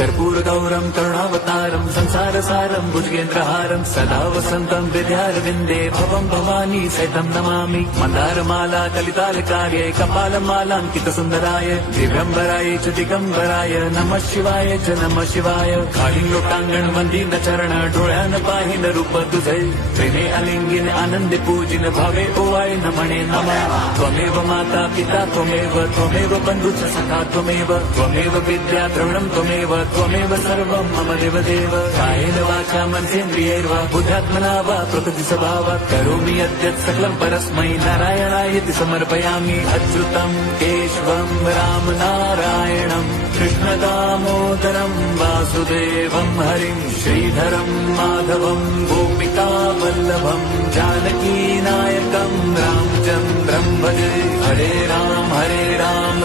कर्पूरगौरं करुणावतारं संसारसारं भुजगेन्द्रहारं सदा वसन्तं हृदयारविन्दे भवं भवानी सहितं नमामि। मन्दारमाला कलितालकार्ये कपालमालाङ्कितसुन्दराय दिगम्बराय च दिगम्बराय नमः शिवाय च नमः शिवाय। कालिङ्गोटाङ्गण वन्दिन चरण डोळ्यान पाहिन रूप तुझे प्रेमे अलिंगिन आनंदे पूजिन भावे ओवाय नमणे नमः। त्वमेव माता पिता त्वमेव बन्धुश्च सखा त्वमेव विद्या द्रविणं त्वमेव सर्वं मम देवदेव। कायेन वाचा मनसेन्द्रियैर्वा बुद्ध्यात्मना वा प्रकृति स्वभावात् करोमि यद्यत् सकलं परस्मै नारायणायति समर्पयामि। अच्युतं केशवं राम नारायणं कृष्णदामोदरं वासुदेवं हरिं श्रीधरं माधवं गोपिका वल्लभं जानकीनायकं रामचन्द्रं भजे। हरे राम राम